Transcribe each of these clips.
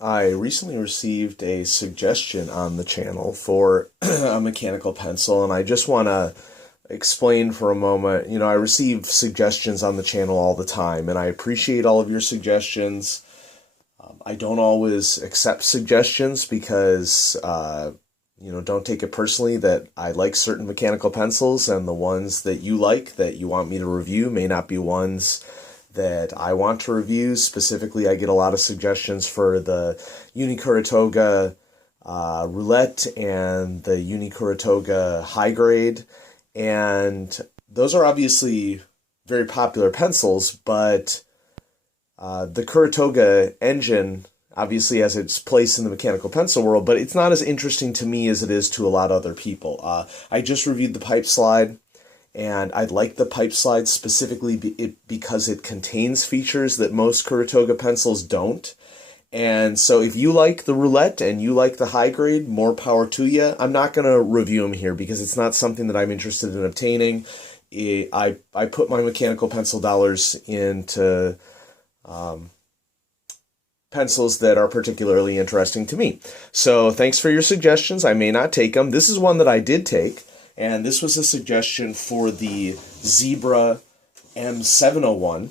I recently received a suggestion on the channel for a mechanical pencil, and I just want to explain for a moment. I receive suggestions on the channel all the time, and I appreciate all of your suggestions. I don't always accept suggestions because, don't take it personally that I like certain mechanical pencils, and the ones that you like, that you want me to review, may not be ones that I want to review. Specifically, I get a lot of suggestions for the Unikuratoga Roulette and the Unikuratoga High Grade, and those are obviously very popular pencils, but the Kuratoga engine obviously has its place in the mechanical pencil world, but it's not as interesting to me as it is to a lot of other people. I just reviewed the pipe slide, and I like the pipe slide specifically because it contains features that most Kuratoga pencils don't. And so if you like the Roulette and you like the high grade, more power to you. I'm not going to review them here because it's not something that I'm interested in obtaining. I put my mechanical pencil dollars into pencils that are particularly interesting to me. So thanks for your suggestions. I may not take them. This is one that I did take. And this was a suggestion for the Zebra M-701.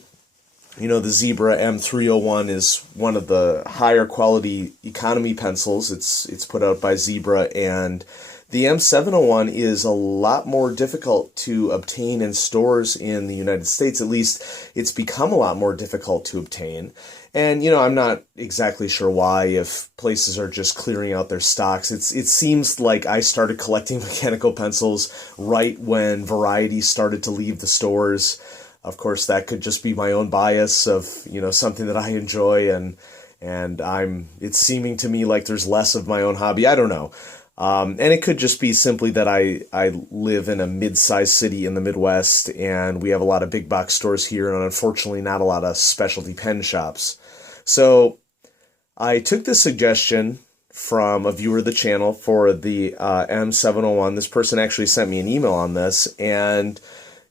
The Zebra M-301 is one of the higher quality economy pencils. It's put out by Zebra, and the M-701 is a lot more difficult to obtain in stores in the United States. At least it's become a lot more difficult to obtain. And, I'm not exactly sure why, if places are just clearing out their stocks. It seems like I started collecting mechanical pencils right when variety started to leave the stores. Of course, that could just be my own bias of, something that I enjoy, and it's seeming to me like there's less of my own hobby. I don't know. And it could just be simply that I live in a mid-sized city in the Midwest, and we have a lot of big box stores here, and unfortunately not a lot of specialty pen shops. So I took this suggestion from a viewer of the channel for the M701. This person actually sent me an email on this, and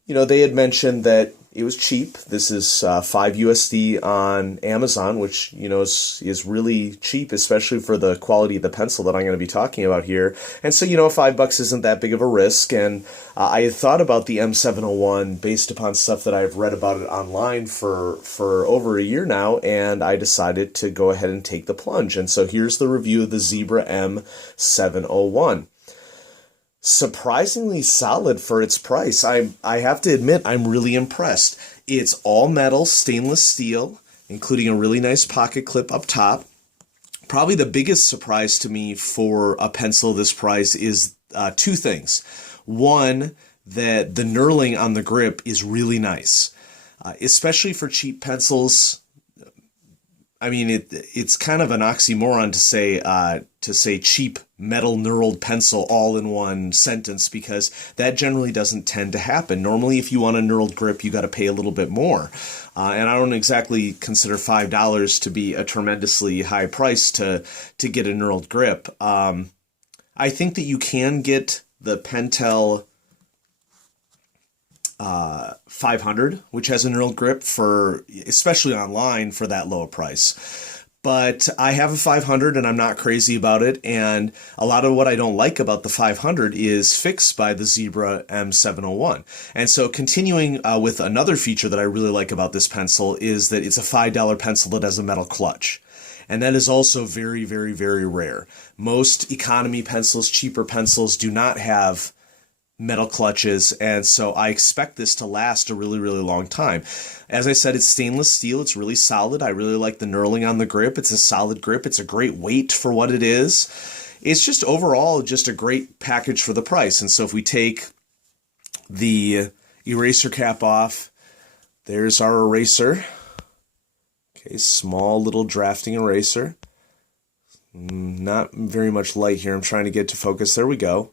they had mentioned that it was cheap. This is $5 on Amazon, which is really cheap, especially for the quality of the pencil that I'm going to be talking about here. And so $5 isn't that big of a risk. And I had thought about the M701 based upon stuff that I've read about it online for over a year now, and I decided to go ahead and take the plunge. And so here's the review of the Zebra M701. Surprisingly solid for its price. I have to admit, I'm really impressed. It's all metal, stainless steel, including a really nice pocket clip up top. Probably the biggest surprise to me for a pencil this price is two things. One, that the knurling on the grip is really nice, especially for cheap pencils. I mean, it's kind of an oxymoron to say cheap metal knurled pencil all in one sentence, because that generally doesn't tend to happen. Normally, if you want a knurled grip, you got to pay a little bit more. And I don't exactly consider $5 to be a tremendously high price to get a knurled grip. I think that you can get the Pentel 500, which has a knurled grip, especially online, for that low price. But I have a 500 and I'm not crazy about it, and a lot of what I don't like about the 500 is fixed by the Zebra M701. And so continuing with another feature that I really like about this pencil is that it's a $5 pencil that has a metal clutch. And that is also very, very, very rare. Most economy pencils, cheaper pencils, do not have metal clutches, and so I expect this to last a really, really long time. As I said, it's stainless steel. It's really solid. I really like the knurling on the grip. It's a solid grip. It's a great weight for what it is. It's just overall just a great package for the price. And so if we take the eraser cap off, there's our eraser. Okay, small little drafting eraser. Not very much light here. I'm trying to get to focus. There we go.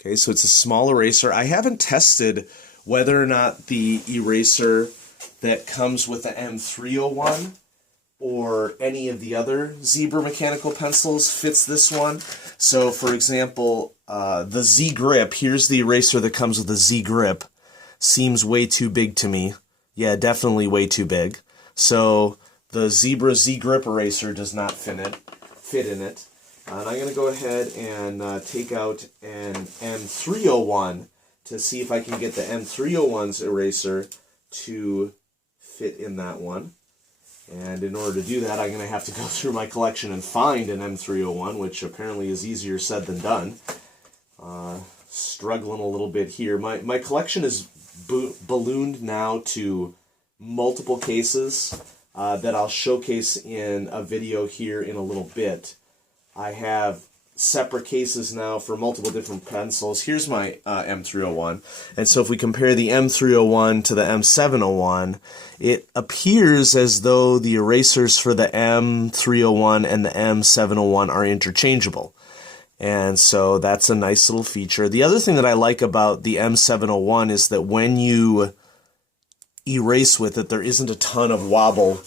Okay, so it's a small eraser. I haven't tested whether or not the eraser that comes with the M301 or any of the other Zebra mechanical pencils fits this one. So, for example, the Z Grip, here's the eraser that comes with the Z Grip, seems way too big to me. Yeah, definitely way too big. So the Zebra Z-Grip eraser does not fit in it. And I'm going to go ahead and take out an M-301 to see if I can get the M-301's eraser to fit in that one. And in order to do that, I'm going to have to go through my collection and find an M-301, which apparently is easier said than done. Struggling a little bit here. My collection is ballooned now to multiple cases that I'll showcase in a video here in a little bit. I have separate cases now for multiple different pencils. Here's my M301. And so if we compare the M301 to the M701, it appears as though the erasers for the M301 and the M701 are interchangeable. And so that's a nice little feature. The other thing that I like about the M701 is that when you erase with it, there isn't a ton of wobble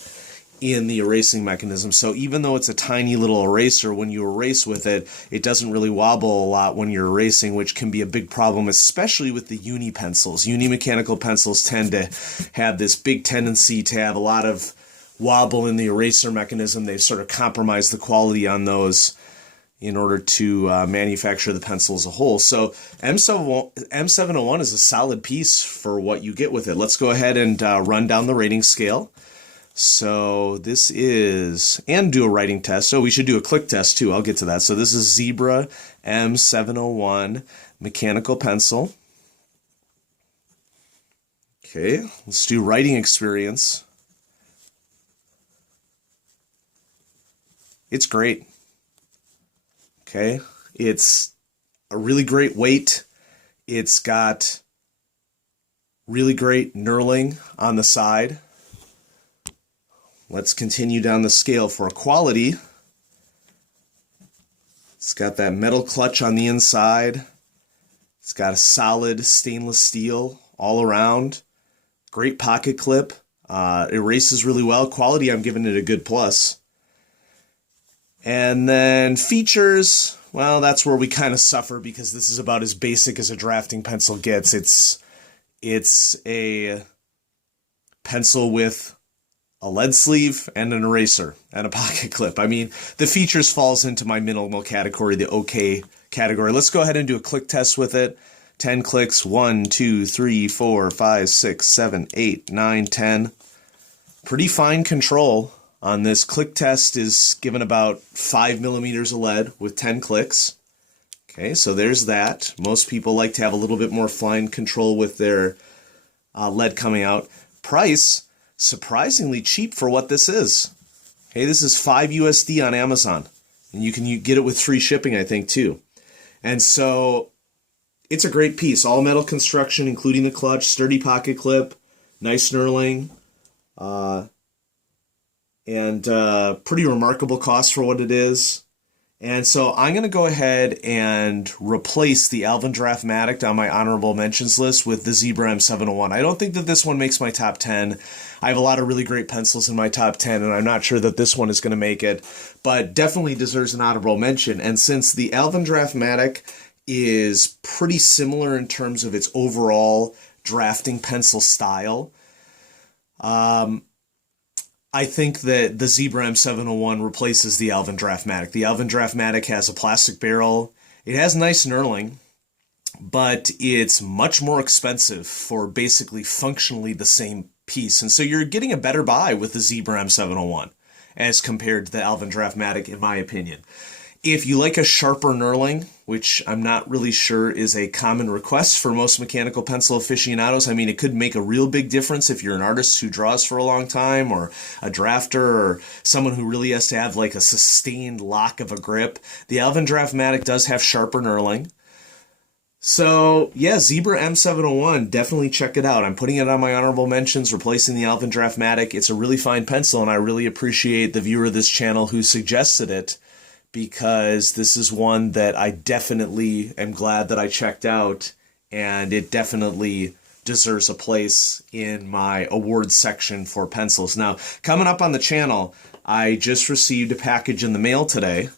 in the erasing mechanism. So even though it's a tiny little eraser, when you erase with it, it doesn't really wobble a lot when you're erasing, which can be a big problem, especially with the uni pencils. Uni mechanical pencils tend to have this big tendency to have a lot of wobble in the eraser mechanism. They've sort of compromised the quality on those in order to manufacture the pencil as a whole. So M701 is a solid piece for what you get with it. Let's go ahead and run down the rating scale. So this is, and do a writing test. So we should do a click test too. I'll get to that. So this is Zebra M701 mechanical pencil. Okay, let's do writing experience. It's great. Okay, it's a really great weight. It's got really great knurling on the side. Let's continue down the scale for quality. It's got that metal clutch on the inside. It's got a solid stainless steel all around. Great pocket clip. Erases really well. Quality, I'm giving it a good plus. And then features, well, that's where we kind of suffer because this is about as basic as a drafting pencil gets. It's a pencil with a lead sleeve and an eraser and a pocket clip. I mean, the features falls into my minimal category, the okay category. Let's go ahead and do a click test with it. 10 clicks, 1, 2, 3, 4, 5, 6, 7, 8, 9, 10. Pretty fine control on this. Click test is given about 5 millimeters of lead with 10 clicks. Okay, so there's that. Most people like to have a little bit more fine control with their lead coming out. Price, surprisingly cheap for what this is. Okay, this is $5 USD on Amazon. And you can get it with free shipping, I think, too. And so it's a great piece. All metal construction, including the clutch, sturdy pocket clip, nice knurling, and pretty remarkable cost for what it is. And so I'm going to go ahead and replace the Alvin Draftmatic on my honorable mentions list with the Zebra M701. I don't think that this one makes my top 10. I have a lot of really great pencils in my top 10, and I'm not sure that this one is going to make it, but definitely deserves an honorable mention. And since the Alvin Draftmatic is pretty similar in terms of its overall drafting pencil style, I think that the Zebra M701 replaces the Alvin Draftmatic. The Alvin Draftmatic has a plastic barrel. It has nice knurling, but it's much more expensive for basically functionally the same piece. And so you're getting a better buy with the Zebra M701 as compared to the Alvin Draftmatic, in my opinion. If you like a sharper knurling, which I'm not really sure is a common request for most mechanical pencil aficionados, I mean, it could make a real big difference if you're an artist who draws for a long time, or a drafter, or someone who really has to have like a sustained lock of a grip. The Alvin Draftmatic does have sharper knurling. So, yeah, Zebra M701, definitely check it out. I'm putting it on my honorable mentions, replacing the Alvin Draftmatic. It's a really fine pencil, and I really appreciate the viewer of this channel who suggested it, because this is one that I definitely am glad that I checked out, and it definitely deserves a place in my awards section for pencils. Now, coming up on the channel, I just received a package in the mail today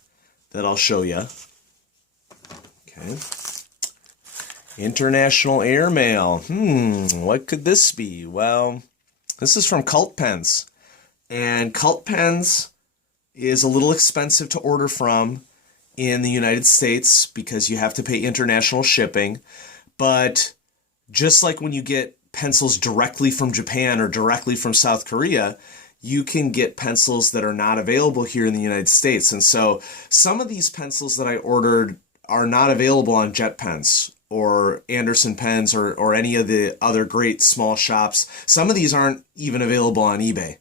that I'll show you. Okay. International airmail. What could this be? Well, this is from Cult Pens. And Cult Pens is a little expensive to order from in the United States because you have to pay international shipping. But just like when you get pencils directly from Japan or directly from South Korea, you can get pencils that are not available here in the United States. And so some of these pencils that I ordered are not available on Jet Pens or Anderson Pens or any of the other great small shops. Some of these aren't even available on eBay.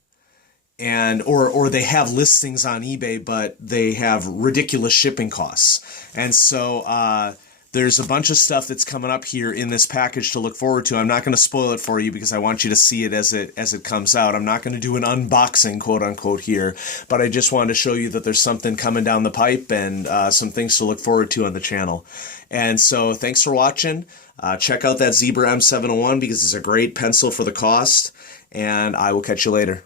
And or they have listings on eBay, but they have ridiculous shipping costs. And so there's a bunch of stuff that's coming up here in this package to look forward to. I'm not going to spoil it for you because I want you to see it as it comes out. I'm not going to do an unboxing, quote unquote, here, but I just wanted to show you that there's something coming down the pipe and some things to look forward to on the channel. And so thanks for watching. Check out that Zebra M701 because it's a great pencil for the cost, and I will catch you later.